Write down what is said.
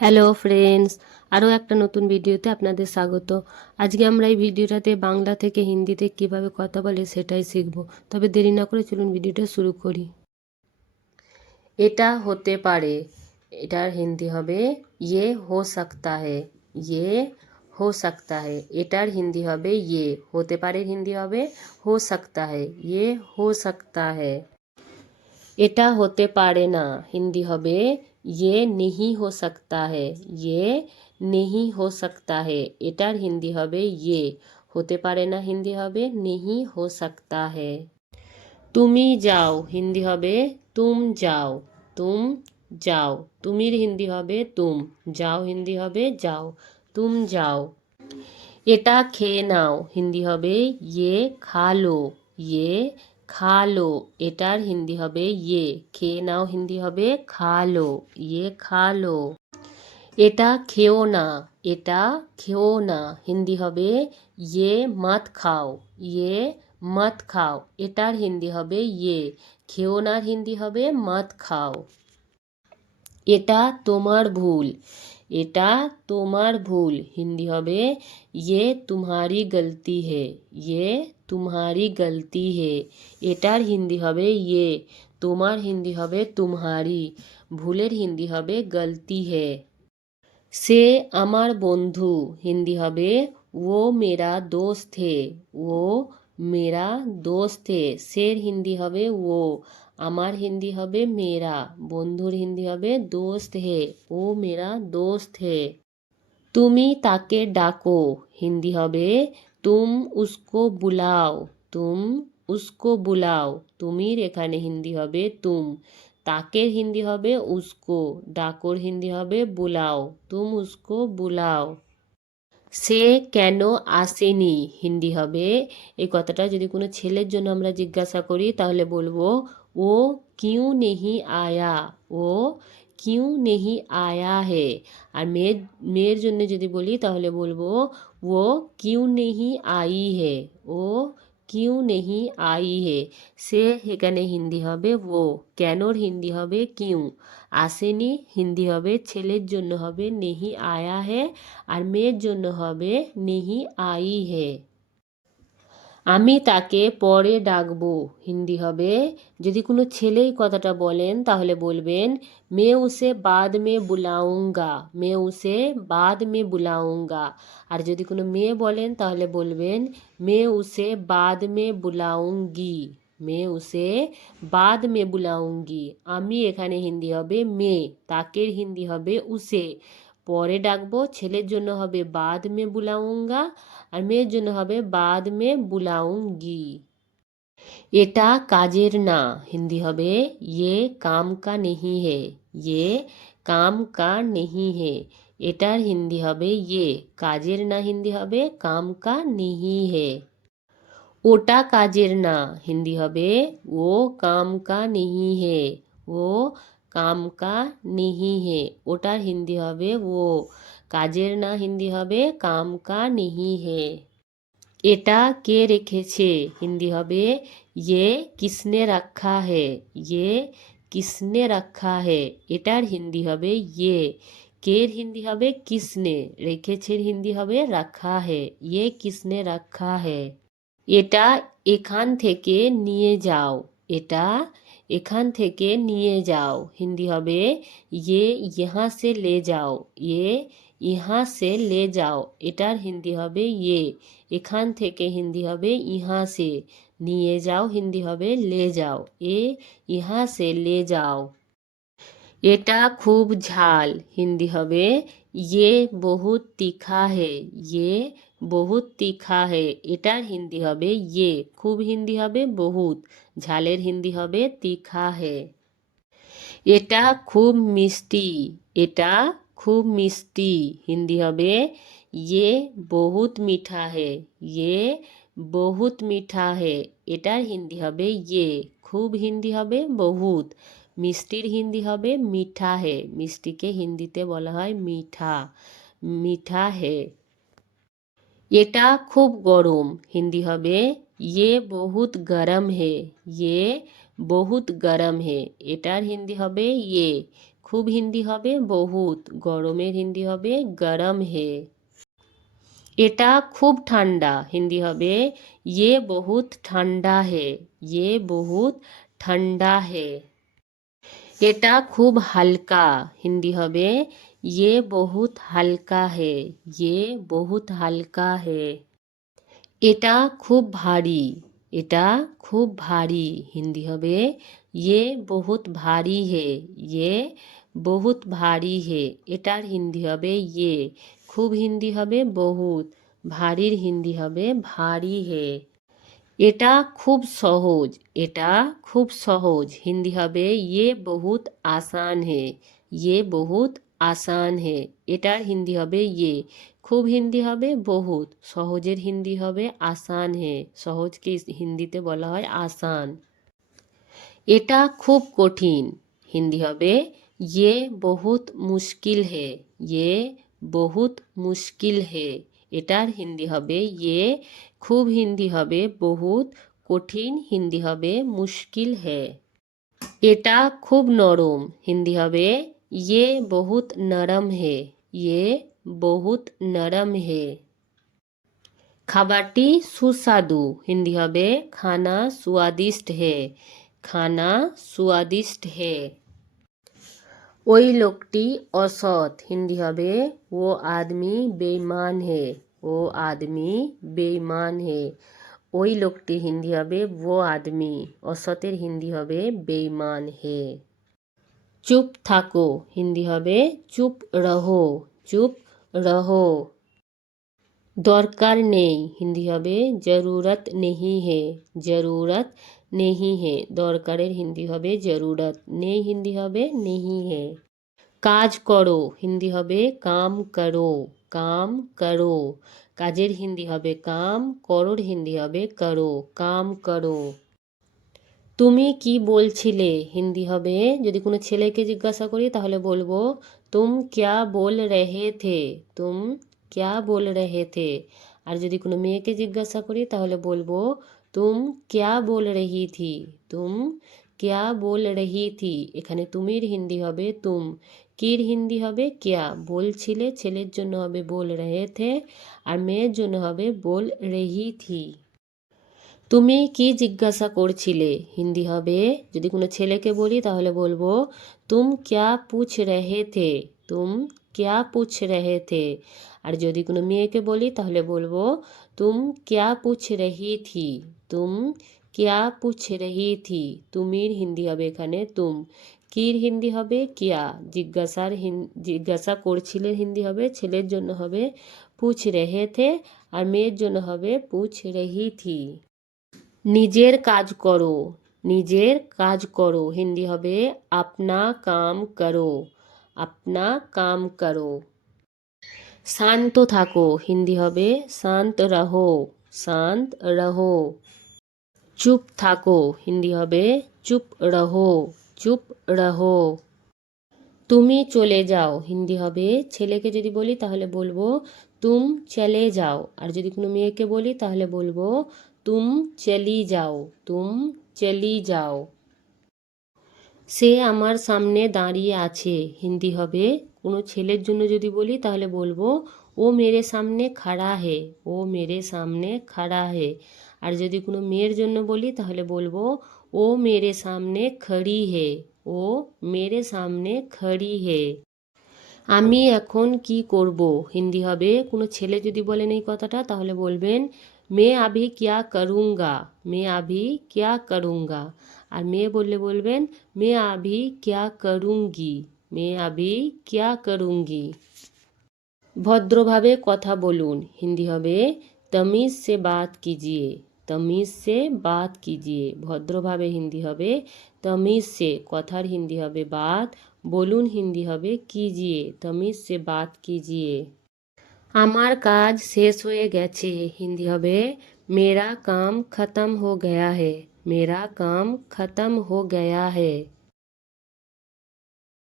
Hello friends, আরও একটা নতুন ভিডিওতে আপনাদের স্বাগত। আজকে আমরা এই ভিডিওটাতে বাংলা থেকে হিন্দিতে কিভাবে কথা বলে সেটাই শিখব। তবে দেরি না করে চলুন ভিডিওটা শুরু করি। এটা হতে পারে, এটার হিন্দি হবে ইয়ে হো সকতা হে। ইয়ে হো সকতা হে, এটার হিন্দি হবে ইয়ে। হতে পারে হিন্দি হবে হো সকতা হে। ইয়ে হো সকতা হে। এটা হতে পারে না, হিন্দি হবে ये नहीं हो सकता है। ये नहीं हो सकता है, এটার হিন্দি হবে ये। হতে পারে না হিন্দি হবে नहीं हो सकता है। তুমি যাও, হিন্দি হবে तुम যাও। तुम যাও, তুমির হিন্দি হবে तुम, যাও হিন্দি হবে যাও। तुम যাও। এটা খেয়ে নাও, হিন্দি হবে ये खा लो। ये খা লো, এটার হিন্দি হবে ইয়ে। খেয়ে নাও হিন্দি হবে খা লো। ইয়ে খা লো। এটা খেও না, এটা খেও না, হিন্দি হবে ইয়ে মত খাও। ইয়ে মত খাও, এটার হিন্দি হবে ইয়ে। খেও নার হিন্দি হবে মত খাও। এটা তোমার ভুল, এটা তোমার ভুল, হিন্দি হবে ये तुम्हारी गलती है। ये तुम्हारी गलती है, এটার হিন্দি হবে ये। তোমার হিন্দি হবে तुम्हारी, ভুলের হিন্দি হবে गलती है। সে আমার বন্ধু, হিন্দি হবে वो मेरा दोस्त है। वो मेरा दोस्त है, সের হিন্দি হবে वो, আমার হিন্দি হবে मेरा, বন্ধুর হিন্দি হবে दोस्त है। वो मेरा दोस्त है। তুমি তাকে ডাকো, হিন্দি হবে তুম উসকো বুলাও। তুম উসকো বুলাও, তুমির এখানে হিন্দি হবে তুম, তাকের হিন্দি হবে উসকো, ডাকোর হিন্দি হবে বুলাও। তুম উসকো বুলাও। সে কেন আসেনি, হিন্দি হবে, এই কথাটা যদি কোনো ছেলের জন্য আমরা জিজ্ঞাসা করি তাহলে বলবো ও কিউ নেহি আয়া। ও কিউ নেহি আয়া হে। আর মেয়ের জন্য যদি বলি তাহলে বলবো ও কিউ নেহি আই হে। ও কিউ নেহি আই হে। সে এখানে হিন্দি হবে ও, কেনর হিন্দি হবে কিউ, আসেনি হিন্দি হবে ছেলের জন্য হবে নেহি আয়া হে, আর মেয়ের জন্য হবে নেহি আই হে। আমি তাকে পরে ডাকবো, হিন্দি হবে, যদি কোনো ছেলেই কথাটা বলেন তাহলে বলবেন মে উসে বাদ মে বুলাউঙ্গা। মে উসে বাদ মে বুলাউঙ্গা। আর যদি কোনো মেয়ে বলেন তাহলে বলবেন মে উসে বাদ মে বুলাউঙ্গি। মে উসে বাদ মে বুলাউঙ্গি। আমি এখানে হিন্দি হবে মে, তাকের হিন্দি হবে উসে, পরে ডাকবো, ছেলের জন্য হবে বাদ মে বুলাউঙ্গা, আর মেয়ের জন্য হবে বাদ মে বুলাউঙ্গি। এটা কাজের না, হিন্দি হবে ইয়ে কাম কা নেহি হে। ইয়ে কাম কা নেহি হে, এটার হিন্দি হবে ইয়ে, কাজের না হিন্দি হবে কাম কা নেহি হে। ওটা কাজের না, হিন্দি হবে ও কাম কা নেহি হে। ও কাম কা নেহি হে, ওটার হিন্দি হবে ও, কাজের না হিন্দি হবে কাম কা নেহি হে। এটা কে রেখেছে, হিন্দি হবে ইয়ে কিসনে রাখা হে। ইয়ে কিসনে রাখা হে, এটার হিন্দি হবে ইয়ে, কের হিন্দি হবে কিসনে, রেখেছের হিন্দি হবে রাখা হে। ইয়ে কিসনে রাখা হে। এটা এখান থেকে নিয়ে যাও। এটা এখান থেকে নিয়ে যাও, হিন্দি হবে ইয়ে ইহা সে লে যাও। ইয়ে ইহা সে লে যাও, এটার হিন্দি হবে ইয়ে, এখান থেকে হিন্দি হবে ইহা সে, নিয়ে যাও হিন্দি হবে লে যাও। এ ইহা সে লে যাও। এটা খুব ঝাল, হিন্দি হবে ইয়ে বহুত তিখা হে। ইয়ে বহুত তিখা হে, এটার হিন্দি হবে ইয়ে, খুব হিন্দি হবে বহুত, ঝালের হিন্দি হবে তিখা হে। এটা খুব মিষ্টি। এটা খুব মিষ্টি, হিন্দি হবে ইয়ে বহুত মিঠা হে। ইয়ে বহুত মিঠা হে, এটার হিন্দি হবে ইয়ে, খুব হিন্দি হবে বহুত, মিষ্টির হিন্দি হবে মিঠা হে, মিষ্টিকে হিন্দিতে বলা হয় মিঠা। মিঠা হে। এটা খুব গরম, হিন্দি হবে ইয়ে বহুত গরম হে। ইয়ে বহুত গরম হে, এটার হিন্দি হবে ইয়ে, খুব হিন্দি হবে বহুত, গরমের হিন্দি হবে গরম হে। এটা খুব ঠান্ডা, হিন্দি হবে ये बहुत ठंडा है, ये बहुत ठंडा है। এটা খুব হালকা, হিন্দি হবে ये बहुत हल्का है, ये बहुत हल्का है। এটা খুব ভারী, এটা খুব ভারী, হিন্দি হবে ये बहुत भारी है, ये बहुत भारी है। এটার হিন্দি হবে ये, খুব হিন্দি হবে বহুত, ভারীর হিন্দি হবে ভারী হে। এটা খুব সহজ, এটা খুব সহজ, হিন্দি হবে ये बहुत आसान है, ये बहुत आसान है। এটার হিন্দি হবে ये, খুব হিন্দি হবে বহুত, সহজের হিন্দি হবে আসান হে, সহজকে হিন্দিতে বলা হয় আসান। এটা খুব কঠিন, হিন্দি হবে ये बहुत मुश्किल है, ये बहुत मुश्किल है। এটার হিন্দি হবে ये, খুব হিন্দি হবে বহুত, কঠিন হিন্দি হবে মুশকিল হে। এটা খুব নরম, হিন্দি হবে ये बहुत नरम है, ये बहुत नरम है। খাবারটি সুস্বাদু, হিন্দি হবে খানা स्वादिष्ट है, খানা स्वादिष्ट है। ওই লোকটি অসৎ, হিন্দি হবে ও আদমি বেঈমান হে, ও আদমি বেঈমান হে। ওই লোকটি হিন্দি হবে वो आदमी, অসতের হিন্দি হবে বেঈমান হে। চুপ থাকো, হিন্দি হবে চুপ রহো, চুপ রহো। দরকার নেই, হিন্দি হবে জরুরত নেহি হে, জরুরত নেহি হে। দরকারের হিন্দি হবে জরুরত, নেই হিন্দি হবে নেহি হে। কাজ করো, হিন্দি হবে কাম করো, কাম করো। কাজের হিন্দি হবে কাম, করোর হিন্দি হবে করো, কাম করো। তুমি কি বলছিলে, হিন্দি হবে যদি কোনো ছেলেকে জিজ্ঞাসা করি তাহলে বলবো তুম ক্যা बोल रहे थे, তুম ক্যা बोल रहे थे। আর যদি কোনো মেয়েকে জিজ্ঞাসা করি তাহলে বলবো তুম ক্যা बोल रही थी, তুম ক্যা बोल रही थी। এখানে তুমির হিন্দি হবে তুম, কির হিন্দি হবে ক্যা। বলছিলে ছেলের জন্য হবে बोल रहे थे, আর মেয়ের জন্য হবে बोल रही थी। তুমি কি জিজ্ঞাসা করছিলে, হিন্দি হবে যদি কোনো ছেলেকে বলি তাহলে বলবো তুম ক্যা পুছ রহে থে, তুম ক্যা পুছ রহে থে। আর যদি কোনো মেয়েকে বলি তাহলে বলবো তুম ক্যা পুছ রহি থি, তুম ক্যা পুছ রহি থি। তুমির হিন্দি হবে এখানে তুম, কির হিন্দি হবে ক্যা। জিজ্ঞাসা করছিলে হিন্দি হবে ছেলের জন্য হবে পুছ রহে থে, আর মেয়ের জন্য হবে পুছ রহি থি। নিজের কাজ করো, নিজের কাজ করো, হিন্দি হবে আপনা কাম করো, আপনা কাম করো। শান্ত থাকো, হিন্দি হবে শান্ত রহো, শান্ত রহো। চুপ থাকো, হিন্দি হবে চুপ রহো, চুপ রহো। তুমি চলে যাও, হিন্দি হবে ছেলেকে যদি বলি তাহলে বলবো তুম চলে যাও, আর যদি কোনো মেয়েকে বলি তাহলে বলবো তুম চলি যাও, তুম চলি যাও। সে আমার সামনে দাঁড়িয়ে আছে, হিন্দি হবে কোনো ছেলের জন্য যদি বলি তাহলে বলবো ও মেরে সামনে খাড়া হে, ও মেরে সামনে খাড়া হে। আর যদি কোনো মেয়ের জন্য বলি তাহলে বলবো ও মেরে সামনে খড়ি হে, ও মেরে সামনে খড়ি হে। আমি এখন কি করব, হিন্দি হবে কোনো ছেলে যদি বলেন এই কথাটা তাহলে বলবেন मैं अभी क्या करूँगा, मैं अभी क्या करूँगा। আর মেয়ে বললে বলবেন मैं अभी क्या करूँगी, मैं अभी क्या करूँगी। ভদ্রভাবে কথা বলুন, হিন্দি হবে तमीज़ से बात कीजिए, तमीज़ से बात कीजिए। ভদ্রভাবে হিন্দি হবে तमीज़ से, কথার হিন্দি হবে बात, বলুন হিন্দি হবে कीजिए, तमीज़ से बात कीजिए। আমার কাজ শেষ হয়ে গেছে, হিন্দি হবে मेरा काम खत्म हो गया है, मेरा काम खत्म हो गया है।